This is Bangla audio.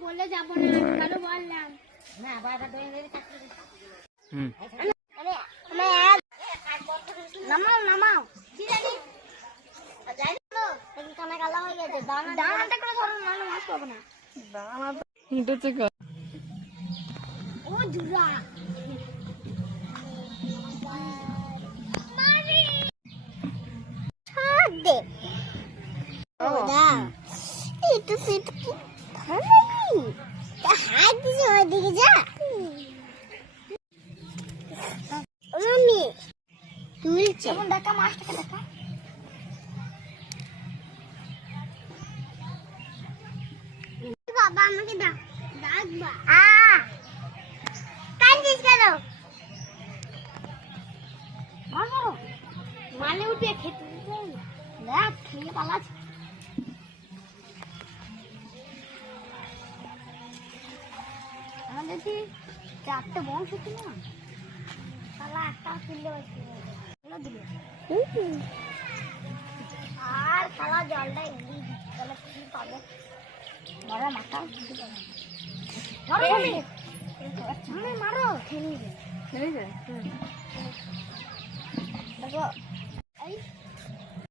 বলে যাবো না, কারো বললাম না বাবা দই কাটতে নামাও নামাও কি জানি যাই তো কানে কালা হয়ে গেছে দানাটা করে ধরো না মাছ পাবো না দানা হিঁটেছে ও জুরা মারি ছাড় দে ও দা এটা সেটা কি ভালো তা হাত দিয়ে ওইদিকে যা মামি মিলছে এখন দেখা মাছটাকে দেখা বাবা আমাকে ডাকবা কাঁদিস কেন মারো মানে উঠে খেতে দেখ খেয়ে পালাচ্ছে দেখি চারটে বংশ ছিল না পালা একটা কিনলে আর খালা জলটা এগিয়ে তাহলে কি পাবো মারা মাথা মারো মারো খেয়ে যায় দেখো এই